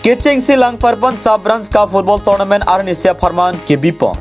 Kecing silang parpan Sabrans ka football tournament Arnesia Farman ke Bipong.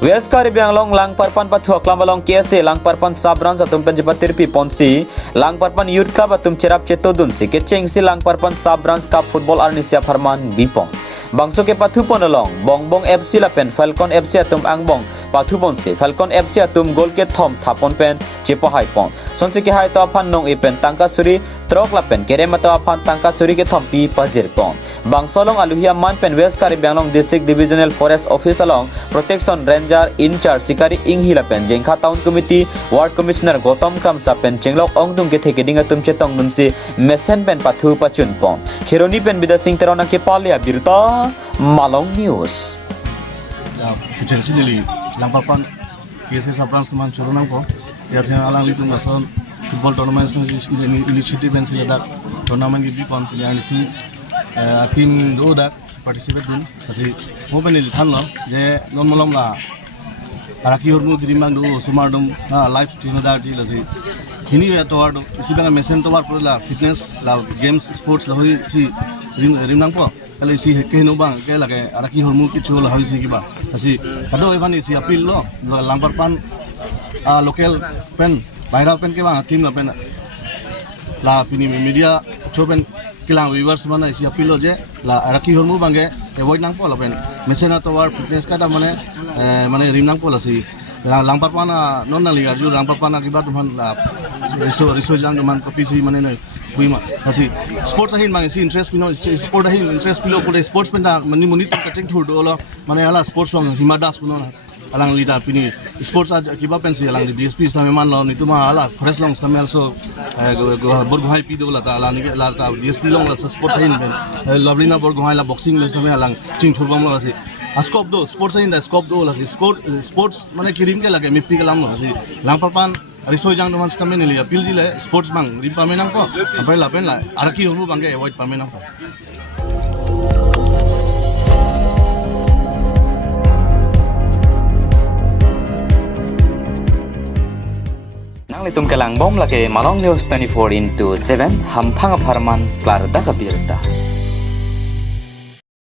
West Caribbean long lang parpan patuak lamalong KSA lang parpan Sabrans atum penjepatir pi ponsi lang parpan youth club atum cerap cetodun si kecing silang parpan Sabrans ka football Arnesia Farman Bipong. Bangso ke patu ponalong bongbong FC lapen Falcon FC atum angbong patu ponsi Falcon FC atum gol ke thom thapon pen cepo hai pon sonsi ke hai to aphan nong ipen tangka suri trok lapen kere mato aphan tangka suri ke thom pi pazir pon bangsolong aluhia man pen West Caribbean long district divisional forest office along protection ranger in charge sikari inghi lapen jengkha town committee ward commissioner Gautam Kamsa pen chenglok ongdung ke theke dinga tum chetong nunsi mesen pen patu pachun pon khironi pen bida sing terona ke palia birta Malong News. Kecil sini lampapan KSA Sabrans teman curunang ko. Ya tiang alang litu mason football tournament ini initiative yang sila dak tournament gibi kon yang isi tim do dak participate dun. Kasi mo pen ni than lo je non molom la araki hormu grimang do sumar dum live team dak di lasi. Hini ya toward isi banga mesen toward la fitness la games sports la hoi si rimnang po. Kalau isi kehinu bang, kayak lagi araki hormu kicul habis isi kiba. Kasi kado iban isi apil lo, lampar pan local pen, bayar pen ke bang, tim la pen, la pini media coben kilang viewers mana isi apil lo je, la araki hormu bang ke avoid nang po la pen. Mesena to war fitness kada mana rim nang po la si. Lampar pan non na ligar ju lampar pan akibat tuhan la riso jang tuhan kopi si mana nih. Buima, kasi sports ahin mang si interest pino sport ahin interest pilo pula sports penda mani tu kacang thur dolo mana ala sports long himadas pino alang lida pini sports aja kiba pensi alang di DSP sama man lo itu mah ala fresh long sama also borgohai pi dola ta ala ni la ta DSP long la sports ahin pen labrina borgohai la boxing le sama alang ching thur bam lo si scope do sports ahin da scope do la si sports mana kirim ke lage mipi ke lam lo si lampapan Riso jang teman sistem ini lihat pilih le sports bang di pamenang ko sampai lapen lah araki hormu bang ke avoid pamenang ko nang litum kelang bom lagi Malong News 24/7 hampang aparman klar da kabirta